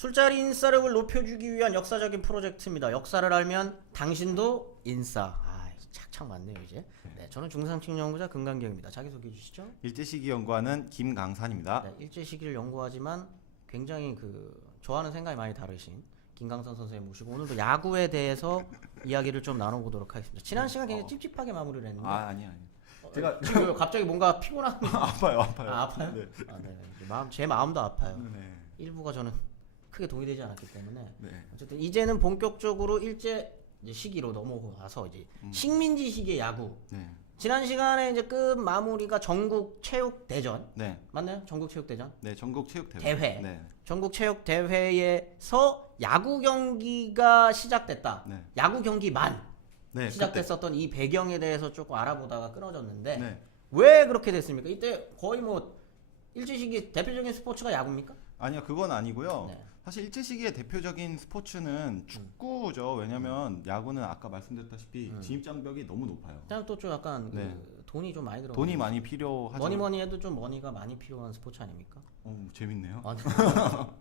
술자리 인싸력을 높여주기 위한 역사적인 프로젝트입니다. 역사를 알면 당신도 인싸. 착착 맞네요 이제. 네, 저는 중상층 연구자 금강경입니다. 자기소개해 주시죠. 일제시기 연구하는 김강산입니다. 네, 일제시기를 연구하지만 굉장히 저와는 생각이 많이 다르신 김강산 선생님 모시고 오늘도 야구에 대해서 이야기를 좀 나눠보도록 하겠습니다. 지난 시간 굉장히 찝찝하게 마무리를 했는데. 아니. 제가 지금 갑자기 뭔가 피곤한. 아파요. 아파요? 네. 네. 제 마음도 아파요. 네. 일부가 저는 크게 동의되지 않았기 때문에. 네. 어쨌든 이제는 본격적으로 일제 시기로 넘어가서 이제 식민지 시기의 야구. 네. 지난 시간에 이제 끝 마무리가 전국 체육 대전. 네. 맞나요? 전국 체육 대전. 네. 전국 체육 대회. 네. 전국 체육 대회에서 야구 경기가 시작됐다. 네. 야구 경기만 네. 시작됐었던 이 배경에 대해서 조금 알아보다가 끊어졌는데 네. 왜 그렇게 됐습니까? 이때 거의 뭐 일제 시기 대표적인 스포츠가 야구입니까? 아니요, 그건 아니고요. 네. 사실 일제시기의 대표적인 스포츠는 축구죠. 왜냐면 야구는 아까 말씀드렸다시피 진입 장벽이 너무 높아요. 그다음 또 좀 약간 네. 돈이 좀 많이 들어. 돈이 많이 필요하죠. 뭐니 해도 좀 머니가 많이 필요한 스포츠 아닙니까? 재밌네요.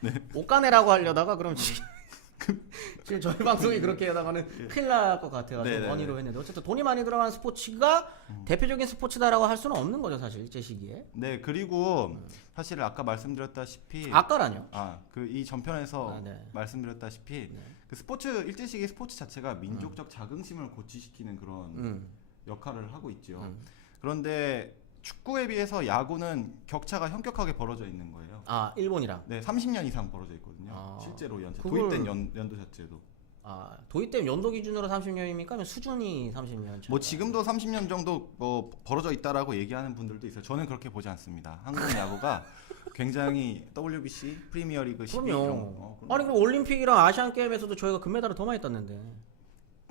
네. 옷가네라고 하려다가 그럼 지금 저희 방송이 그렇게 하다가는 큰일 날 것 같아가지고 네네네. 머니로 했는데 어쨌든 돈이 많이 들어가는 스포츠가 대표적인 스포츠다라고 할 수는 없는 거죠 사실 일제 시기에. 네, 그리고 사실 아까 말씀드렸다시피 아까라뇨? 이 전편에서 네. 말씀드렸다시피 네. 그 일제시기 스포츠 자체가 민족적 자긍심을 고취시키는 그런 역할을 하고 있죠. 그런데 축구에 비해서 야구는 격차가 현격하게 벌어져 있는 거예요. 일본이랑. 네, 30년 이상 벌어져 있거든요. 실제로 도입된 연도 자체도. 도입된 연도 기준으로 30년입니까? 아니면 수준이 30년? 뭐 지금도 30년 정도 뭐 벌어져 있다라고 얘기하는 분들도 있어요. 저는 그렇게 보지 않습니다. 한국 야구가 굉장히 WBC, 프리미어리그 12 이런 그럼요. 아니 그럼 올림픽이랑 아시안 게임에서도 저희가 금메달을 더 많이 땄는데.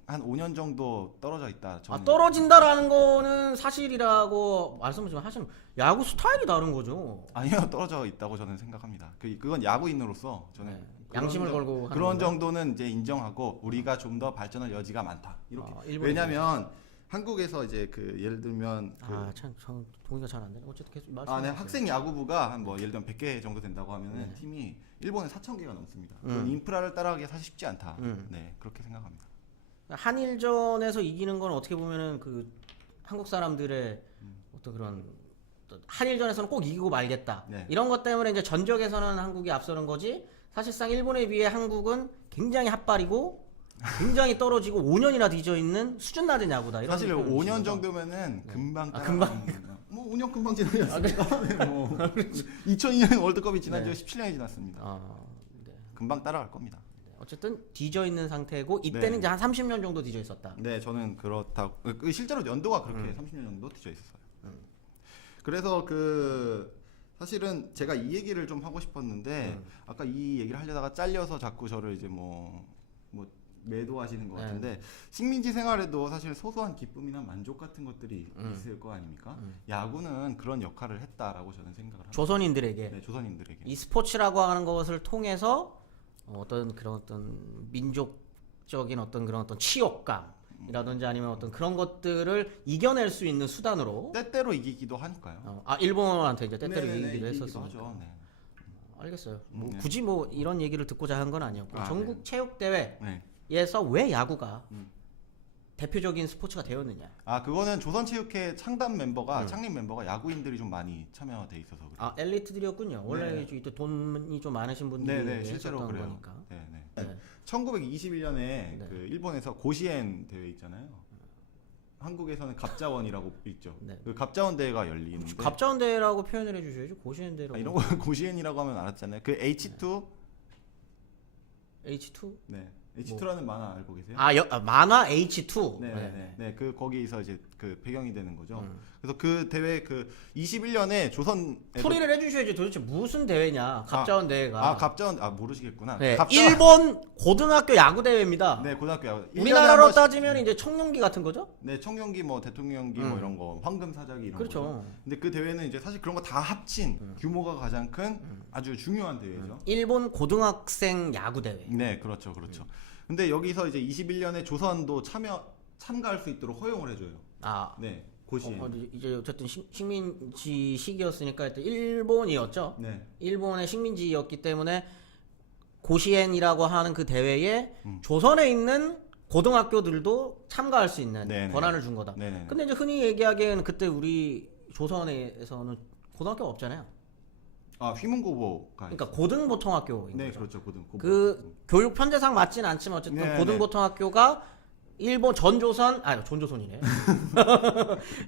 한 5년 정도 떨어져 있다. 저는 떨어진다라는 거는 사실이라고 말씀을 좀 하시는. 야구 스타일이 다른 거죠. 아니요, 떨어져 있다고 저는 생각합니다. 그건 야구인으로서 저는 양심을 걸고 하는 그런 건가요? 정도는 이제 인정하고 우리가 좀 더 발전할 여지가 많다. 이렇게. 왜냐면 한국에서 이제 예를 들면 참 동의가 잘 안 되네. 어쨌든 계속 말씀. 네, 학생 야구부가 한 뭐 예를 들면 100개 정도 된다고 하면은 팀이 일본에 4,000개가 넘습니다. 그런 인프라를 따라가기 사실 쉽지 않다. 네, 그렇게 생각합니다. 한일전에서 이기는 건 어떻게 보면은 한국 사람들의 어떤 그런 한일전에서는 꼭 이기고 말겠다. 네. 이런 것 때문에 이제 전적에서는 한국이 앞서는 거지. 사실상 일본에 비해 한국은 굉장히 핫발이고 굉장히 떨어지고 5년이나 뒤져 있는 수준 낮은 야구다. 이런 사실 표현을 5년 쓰면서. 정도면은 금방 금방. 뭐 5년 금방 지나지 않습니까? 네, 뭐 2002년 월드컵이 지난 지 네. 17년이 지났습니다. 네. 금방 따라갈 겁니다. 어쨌든 뒤져 있는 상태고 이때는 네. 이제 한 30년 정도 뒤져 있었다. 네, 저는 그렇다고. 실제로 연도가 그렇게 30년 정도 뒤져 있었어요. 그래서 사실은 제가 이 얘기를 좀 하고 싶었는데 아까 이 얘기를 하려다가 잘려서 자꾸 저를 이제 뭐 매도하시는 것 같은데 식민지 생활에도 사실 소소한 기쁨이나 만족 같은 것들이 있을 거 아닙니까? 야구는 그런 역할을 했다라고 저는 생각을 합니다. 조선인들에게 네, 조선인들에게. 이 스포츠라고 하는 것을 통해서 어떤 민족적인 그런 치욕감이라든지 아니면 어떤 그런 것들을 이겨낼 수 있는 수단으로 때때로 이기기도 하니까요. 일본한테 이제 때때로 네네네, 이기기도 이기기도 했었으니까. 하죠. 네. 알겠어요. 네. 굳이 이런 얘기를 듣고자 한 건 아니었고 전국 네. 체육 대회에서 왜 야구가 대표적인 스포츠가 되었느냐? 그거는 조선체육회 창단 멤버가 창립 멤버가 야구인들이 좀 많이 참여돼 있어서 그래요. 엘리트들이었군요. 원래 네. 이제 돈이 좀 많으신 분들이 네, 실제로 했었던 그래요. 거니까. 네. 1921년에 일본에서 고시엔 대회 있잖아요. 한국에서는 갑자원이라고 있죠. 네. 그 갑자원 대회가 열리는데 갑자원 대회라고 표현을 해주셔야죠. 고시엔 대회라고. 이런 거 고시엔이라고 하면 알았잖아요. 그 H2 H2? 네. H2라는 만화 알고 계세요? 만화 H2. 네. 거기에서 이제 배경이 되는 거죠. 그래서 그 대회 21년에 조선 풀이를 해주셔야지. 도대체 무슨 대회냐? 갑자원 대회가. 갑자원 모르시겠구나. 네, 갑자원. 일본 고등학교 야구 대회입니다. 네, 고등학교 야구. 우리나라로 따지면 이제 청룡기 같은 거죠? 네, 청룡기 대통령기 이런 거, 황금 사자기 이런 그렇죠. 거죠. 근데 그 대회는 이제 사실 그런 거 다 합친 규모가 가장 큰 아주 중요한 대회죠. 일본 고등학생 야구 대회. 네, 그렇죠. 근데 여기서 이제 21년에 조선도 참가할 수 있도록 허용을 해줘요. 네, 고시엔. 이제 어쨌든 식민지 시기였으니까 일단 일본이었죠. 네. 일본의 식민지였기 때문에 고시엔이라고 하는 그 대회에 조선에 있는 고등학교들도 참가할 수 있는 네네. 권한을 준 거다. 네네. 근데 이제 흔히 얘기하기에는 그때 우리 조선에서는 고등학교가 없잖아요. 아 휘문고보가 그러니까 고등보통학교인 네 거죠. 그렇죠 고등고보. 그 교육 편제상 맞지는 않지만 어쨌든 네네. 고등보통학교가 일본 전조선이네.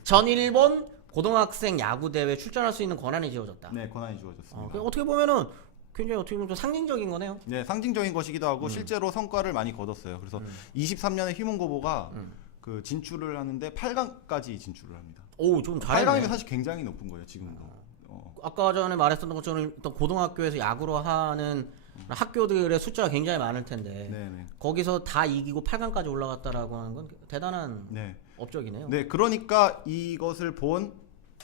전일본 고등학생 야구 대회 출전할 수 있는 권한이 지어졌다. 네 권한이 주어졌습니다. 어떻게 보면은 굉장히 어떻게 보면 좀 상징적인 거네요. 네 상징적인 것이기도 하고 실제로 성과를 많이 거뒀어요. 그래서 23년에 휘문고보가 그 진출을 하는데 8강까지 진출을 합니다. 오, 좀 8강이면 잘했네. 사실 굉장히 높은 거예요 지금도. 아까 전에 말했던 것처럼 일단 고등학교에서 야구로 하는 학교들의 숫자가 굉장히 많을 텐데 네네. 거기서 다 이기고 8강까지 올라갔다라고 하는 건 대단한 네. 업적이네요. 네, 그러니까 이것을 본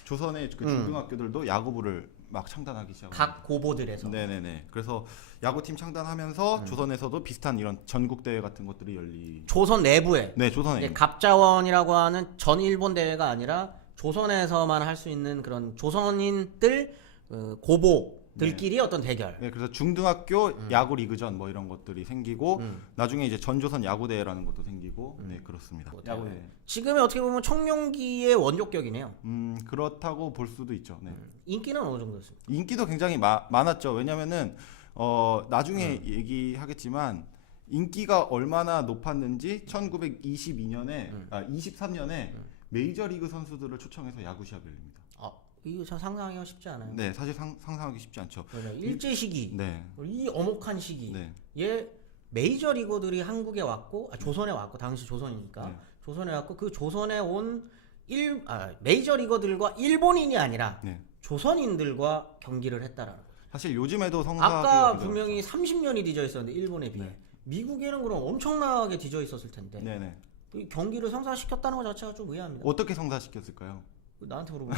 조선의 그 중등학교들도 야구부를 막 창단하기 시작합니다. 각 고보들에서. 네네네. 그래서 야구팀 창단하면서 조선에서도 비슷한 이런 전국 대회 같은 것들이 조선 내부에 네, 조선에 이제 있는. 갑자원이라고 하는 전일본 대회가 아니라 조선에서만 할 수 있는 그런 조선인들 고보들끼리 어떤 대결. 네, 그래서 중등학교 야구 리그전 뭐 이런 것들이 생기고 나중에 이제 전조선 야구 대회라는 것도 생기고 네 그렇습니다. 야구 대회. 지금의 어떻게 보면 청룡기의 원조격이네요. 그렇다고 볼 수도 있죠. 네. 인기는 어느 정도였습니까? 인기도 굉장히 많았죠. 왜냐면은 나중에 얘기하겠지만 인기가 얼마나 높았는지 1922년에 23년에 메이저리그 선수들을 초청해서 야구 시합을 열립니다. 이거 참 상상하기가 쉽지 않아요. 네, 사실 상상하기 쉽지 않죠. 일제 시기, 네. 이 엄혹한 시기에 네. 메이저 리거들이 한국에 왔고 조선에 왔고 당시 조선이니까 네. 조선에 왔고 그 조선에 온 메이저 리거들과 일본인이 아니라 네. 조선인들과 경기를 했다라는 거죠. 사실 요즘에도 성사기가 아까 되죠. 분명히 30년이 뒤져 있었는데 일본에 비해 네. 미국에는 그럼 엄청나게 뒤져 있었을 텐데 네, 네. 이 경기를 성사시켰다는 것 자체가 좀 의아합니다. 어떻게 성사시켰을까요? 나한테 물어보면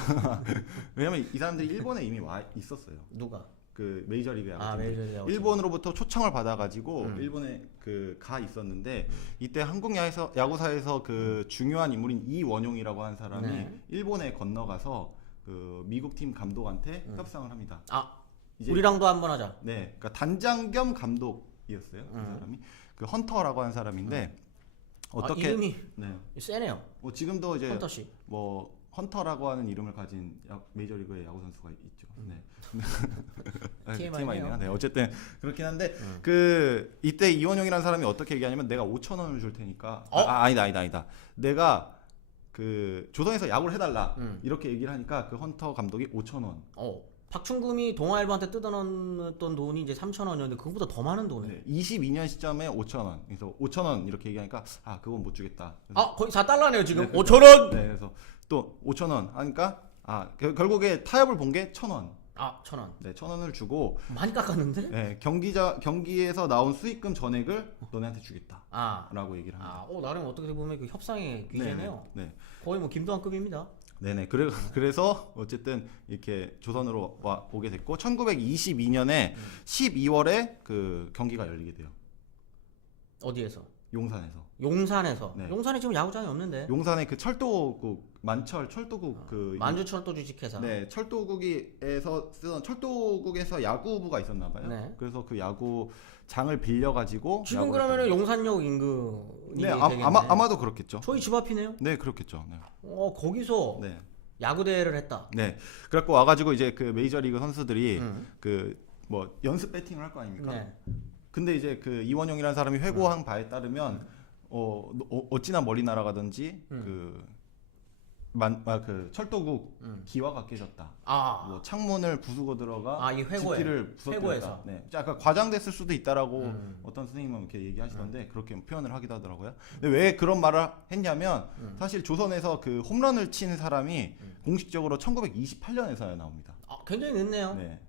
왜냐면 이 사람들이 일본에 이미 와 있었어요. 누가? 그 메이저리그 야구. 메이저리그 야구. 일본으로부터 초청을 받아가지고 일본에 그 가 있었는데 이때 한국 야구사에서 그 중요한 인물인 이원용이라고 하는 사람이 네. 일본에 건너가서 그 미국 팀 감독한테 협상을 합니다. 이제 우리랑도 한번 하자. 네, 그러니까 단장 겸 감독이었어요. 그 사람이 그 헌터라고 하는 사람인데 어떻게 이름이 네. 세네요. 지금도 이제 헌터 씨. 뭐 헌터라고 하는 이름을 가진 메이저리그의 야구 선수가 있죠. 네. TMI 네요. 네, 어쨌든 그렇긴 한데 그 이때 이원용이라는 사람이 어떻게 얘기하냐면 내가 5,000원을 줄 테니까 아니다. 내가 그 조선에서 야구를 해달라 이렇게 얘기를 하니까 그 헌터 감독이 5,000원. 박충금이 동아일보한테 뜯어놨던 돈이 이제 3,000원이었는데 그거보다 더 많은 돈이에요. 네, 22년 시점에 5,000원. 그래서 5,000원 이렇게 얘기하니까 그건 못 주겠다. 거의 4달러네요 지금. 네, 5,000원. 네, 그래서 또 5,000원 하니까 결국에 타협을 본 게 1,000원. 1,000원. 네, 1,000원을 주고 많이 깎았는데? 네, 경기에서 나온 수익금 전액을 너네한테 주겠다라고 얘기를 합니다. 나름 어떻게 보면 그 협상의 귀재네요. 네. 거의 뭐 김도환급입니다. 네네. 그래서 어쨌든 이렇게 조선으로 오게 됐고 1922년에 12월에 그 경기가 열리게 돼요. 어디에서? 용산에서. 용산에서. 네. 용산에 지금 야구장이 없는데. 용산에 그 철도국 만철 철도국 그 만주철도 주식회사. 네, 철도국에서 야구부가 있었나 봐요. 네. 그래서 그 야구장을 빌려 가지고 지금 그러면은 용산역 인근이 네, 되겠네. 아마도 그렇겠죠. 저희 집 앞이네요. 네, 그렇겠죠. 네. 거기서 네. 야구 대회를 했다. 네. 그래갖고 와가지고 이제 그 메이저리그 선수들이 그 뭐 연습 배팅을 할 거 아닙니까? 네. 근데 이제 그 이원용이라는 사람이 회고한 바에 따르면 어찌나 멀리 날아가든지 그 철도국 기와가 깨졌다. 뭐 창문을 부수고 들어가 이 회고에. 집기를 부서뜨렸다. 회고에서. 네. 약간 과장됐을 수도 있다라고 어떤 선생님은 이렇게 얘기하시던데 그렇게 표현을 하기도 하더라고요. 근데 왜 그런 말을 했냐면 사실 조선에서 그 홈런을 친 사람이 공식적으로 1928년에서야 나옵니다. 굉장히 늦네요. 네.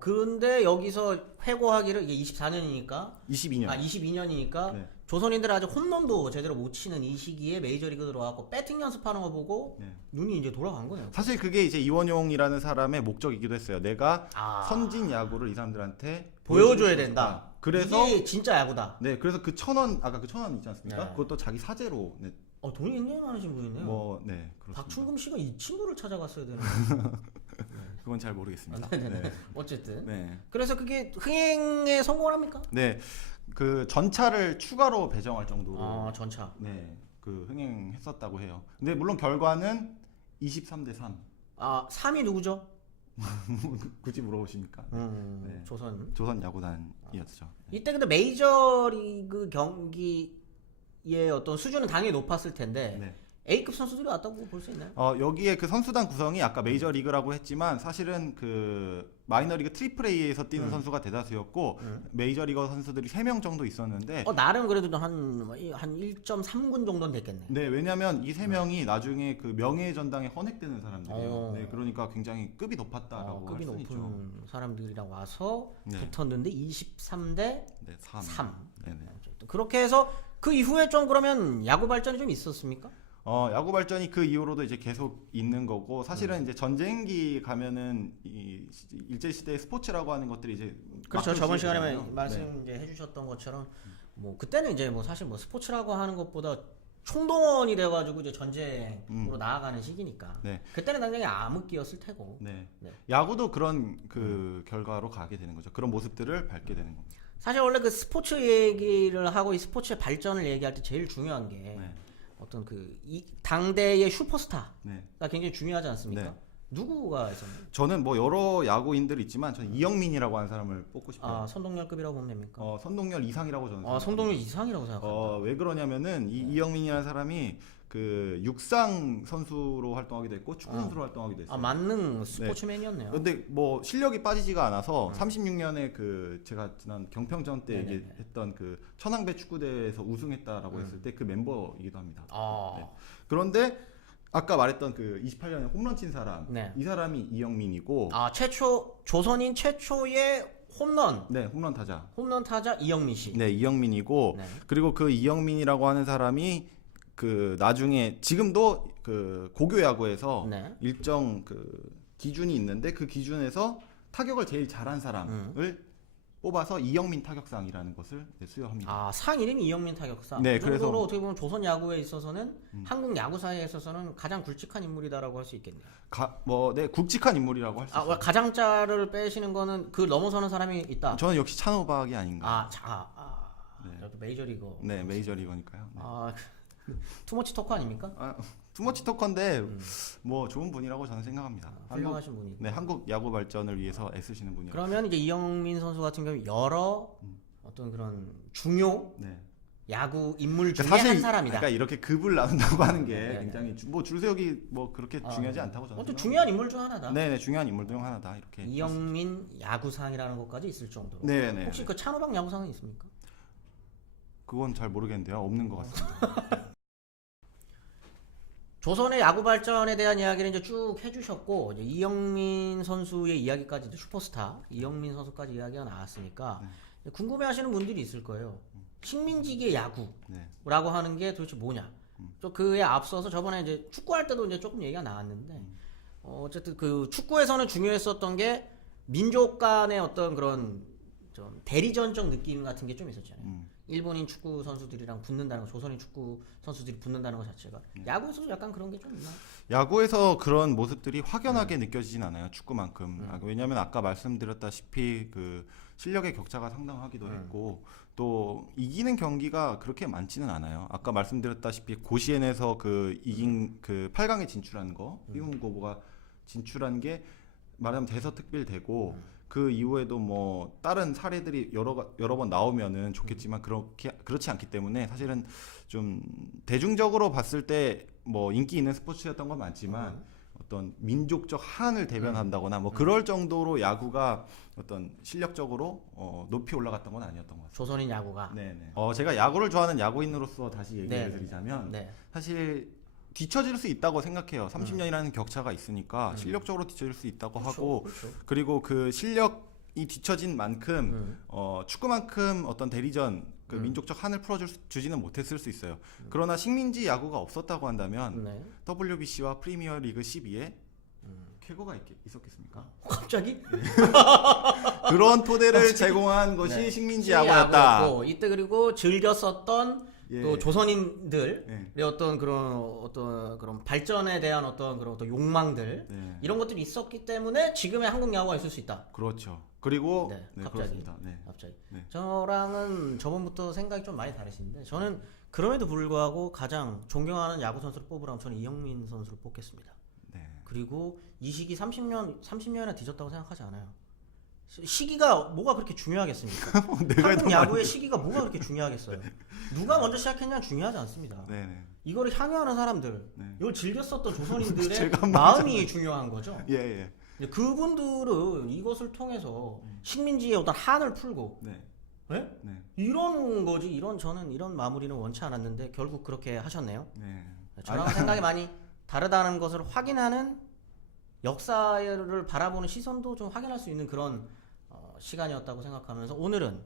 그런데 여기서 회고하기를 이게 24년이니까 22년. 22년이니까 네. 조선인들 아직 홈런도 제대로 못 치는 이 시기에 메이저리그 들어와서 배팅 연습하는 거 보고 네. 눈이 이제 돌아간 거예요. 사실 그게 이제 이원용이라는 사람의 목적이기도 했어요. 내가 선진 야구를 이 사람들한테 보여줘야 된다. 그래서 이게 진짜 야구다. 네, 그래서 그 1,000원 아까 그 1,000원 있지 않습니까? 네. 그것도 자기 사재로 네. 돈이 굉장히 많으신 분이네요. 네, 그렇습니다. 박충금 씨가 이 친구를 찾아갔어야 되는. 그건 잘 모르겠습니다. 네네네. 어쨌든. 네. 그래서 그게 흥행에 성공을 합니까? 네. 그 전차를 추가로 배정할 정도로 아, 전차. 네. 그 흥행했었다고 해요. 근데 물론 결과는 23대 3. 아, 3위 누구죠? 굳이 물어보십니까? 네. 조선 야구단이었죠. 이때 근데 메이저리그 경기의 어떤 수준은 당연히 높았을 텐데 네. A급 선수들이 왔다고 볼 수 있나요? 여기에 그 선수단 구성이 아까 메이저리그라고 했지만 사실은 그 마이너리그 트리플 A에서 뛰는 선수가 대다수였고 메이저리거 선수들이 3명 정도 있었는데 나름 그래도 한 1.3군 정도는 됐겠네. 네, 왜냐면 이 3명이 나중에 그 명예의 전당에 헌액되는 사람들이에요. 네, 그러니까 굉장히 급이 높았다라고 할 급이 수 높은 있죠. 사람들이랑 와서 네. 붙었는데 23대 네, 3. 3. 네네. 그렇게 해서 그 이후에 좀 그러면 야구 발전이 좀 있었습니까? 야구 발전이 그 이후로도 이제 계속 있는 거고 사실은 이제 전쟁기 가면은 이 일제 시대의 스포츠라고 하는 것들이 이제 그렇죠. 막 저번 시간에 시작되잖아요. 말씀 이제 해주셨던 것처럼 뭐 그때는 이제 뭐 사실 뭐 스포츠라고 하는 것보다 총동원이 돼가지고 이제 전쟁으로 나아가는 시기니까 네. 그때는 당연히 암흑기였을 테고. 네. 네. 야구도 그런 그 결과로 가게 되는 거죠. 그런 모습들을 밟게 되는 겁니다. 사실 원래 그 스포츠 얘기를 하고 이 스포츠의 발전을 얘기할 때 제일 중요한 게 네. 어떤 이 당대의 슈퍼스타가 네. 굉장히 중요하지 않습니까? 네. 누구가 있었나요? 저는 뭐 여러 야구인들이 있지만 저는 이영민이라고 하는 사람을 뽑고 싶어요. 선동열급이라고 보면 됩니까? 선동열 이상이라고 저는 생각합니다. 선동열 이상이라고 생각합니다. 왜 그러냐면은 이영민이라는 사람이 그 육상 선수로 활동하기도 했고 축구 선수로 활동하기도 했어요. 만능 스포츠맨이었네요. 근데 뭐 실력이 빠지지가 않아서 36년에 그 제가 지난 경평전 때 네네네. 얘기했던 그 천왕배 축구대회에서 우승했다라고 했을 때 그 멤버이기도 합니다. 네. 아, 그런데 아까 말했던 그 28년에 홈런 친 사람, 네. 이 사람이 이영민이고, 조선인 최초의 홈런 홈런 타자, 이영민 씨. 네, 이영민이고, 네. 그리고 그 이영민이라고 하는 사람이 그 나중에 지금도 그 고교 야구에서 네. 일정 그 기준이 있는데 그 기준에서 타격을 제일 잘한 사람을 뽑아서 이영민 타격상이라는 것을 수여합니다. 상 이름이 이영민 타격상. 네, 그 정도로 그래서 어떻게 보면 조선 야구에 있어서는 한국 야구사에 있어서는 가장 굵직한 인물이다라고 할 수 있겠네요. 굵직한 인물이라고 할 수 있어요. 가장자를 빼시는 거는 그 넘어서는 사람이 있다. 저는 역시 찬호박이 아닌가. 네. 메이저리거. 네, 메이저리거니까요. 네. 투머치 토크 아닙니까? 투머치 토커인데 뭐 좋은 분이라고 저는 생각합니다. 훌륭하신 분이. 네, 한국 야구 발전을 위해서 애쓰시는 분이요. 그러면 이제 이영민 선수 같은 경우 여러 어떤 그런 중요 네. 야구 인물 중에 사실 한 사람이다. 그러니까 이렇게 급을 나눈다고 하는 게 네. 굉장히 뭐 줄세우기 뭐 그렇게 중요하지 않다고 저는. 또 중요한 인물 중 하나다. 네, 중요한 인물 중 하나다 이렇게. 이영민 야구상이라는 것까지 있을 정도로. 네. 혹시 그 찬호박 야구상은 있습니까? 그건 잘 모르겠는데요. 없는 것 같습니다. 조선의 야구 발전에 대한 이야기를 이제 쭉 해주셨고 이제 이영민 선수의 이야기까지 이제 슈퍼스타 이영민 선수까지 이야기가 나왔으니까 이제 궁금해하시는 분들이 있을 거예요. 식민지계 야구라고 네. 하는 게 도대체 뭐냐? 또 그에 앞서서 저번에 이제 축구할 때도 이제 조금 얘기가 나왔는데 어쨌든 그 축구에서는 중요했었던 게 민족 간의 어떤 그런 좀 대리전적 느낌 같은 게 좀 있었잖아요. 일본인 축구 선수들이랑 붙는다는 거, 조선인 축구 선수들이 붙는다는 것 자체가 야구에서도 약간 그런 게 좀 있나? 야구에서 그런 모습들이 확연하게 느껴지진 않아요. 축구만큼. 왜냐하면 아까 말씀드렸다시피 그 실력의 격차가 상당하기도 했고 또 이기는 경기가 그렇게 많지는 않아요. 아까 말씀드렸다시피 고시엔에서 그 이긴 그 8강에 진출한 거, 휘문고보가 진출한 게 말하자면 대서특필되고 그 이후에도 뭐 다른 사례들이 여러 번 나오면은 좋겠지만 그렇지 않기 때문에 사실은 좀 대중적으로 봤을 때 뭐 인기 있는 스포츠였던 건 맞지만 어떤 민족적 한을 대변한다거나 뭐 그럴 정도로 야구가 어떤 실력적으로 높이 올라갔던 건 아니었던 것 같습니다. 조선인 야구가. 네네. 제가 야구를 좋아하는 야구인으로서 다시 얘기를 드리자면 네. 사실 뒤처질 수 있다고 생각해요. 30년이라는 격차가 있으니까 실력적으로 뒤처질 수 있다고 하고 그리고 그 실력이 뒤처진 만큼 축구만큼 어떤 대리전 그 민족적 한을 풀어주지는 못했을 수 있어요. 그러나 식민지 야구가 없었다고 한다면 WBC와 프리미어리그 12에 쾌거가 있었겠습니까? 갑자기? 그런 토대를 제공한 것이 식민지 야구였다. 이때 그리고 즐겼었던 예. 또 조선인들의 예. 어떤 그런 발전에 대한 어떤 그런 어떤 욕망들 네. 이런 것들이 있었기 때문에 지금의 한국 야구가 있을 수 있다. 그렇죠. 그리고 네, 네, 갑자기. 그렇습니다. 네. 갑자기. 네. 저랑은 저번부터 생각이 좀 많이 다르신데 저는 그럼에도 불구하고 가장 존경하는 야구 선수를 뽑으라면 저는 이영민 선수를 뽑겠습니다. 네. 그리고 이 시기 30년이나 뒤졌다고 생각하지 않아요. 시기가 뭐가 그렇게 중요하겠습니까? 내가 한국 했던 야구의 시기가 뭐가 그렇게 중요하겠어요? 누가 먼저 시작했냐는 중요하지 않습니다. 네네. 이거를 향유하는 사람들, 네. 이걸 즐겼었던 조선인들의 제가 마음이 중요한 거죠. 예 예. 근데 그분들은 이것을 통해서 식민지의 어떤 한을 풀고 네. 네? 네. 이런 거지. 저는 이런 마무리는 원치 않았는데 결국 그렇게 하셨네요. 네. 저랑 생각이 많이 다르다는 것을 확인하는 역사를 바라보는 시선도 좀 확인할 수 있는 그런 시간이었다고 생각하면서 오늘은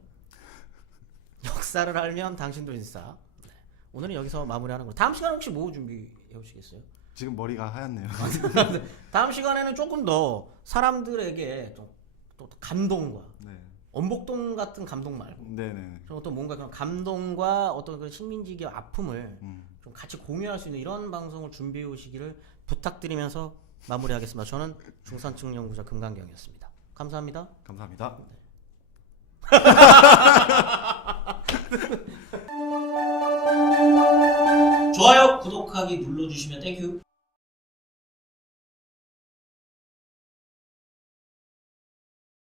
역사를 알면 당신도 인싸. 네. 오늘은 여기서 마무리하는 거. 다음 시간 혹시 뭐 준비해 오시겠어요? 지금 머리가 하얗네요. 다음 시간에는 조금 더 사람들에게 또 감동과 네. 엄복동 같은 감동 말고 네네. 좀 어떤 뭔가 그런 감동과 어떤 그 식민지의 아픔을 좀 같이 공유할 수 있는 이런 방송을 준비해 오시기를 부탁드리면서 마무리하겠습니다. 저는 중산층 연구자 금강경이었습니다. 감사합니다. 감사합니다. 좋아요, 구독하기 눌러주시면 땡큐.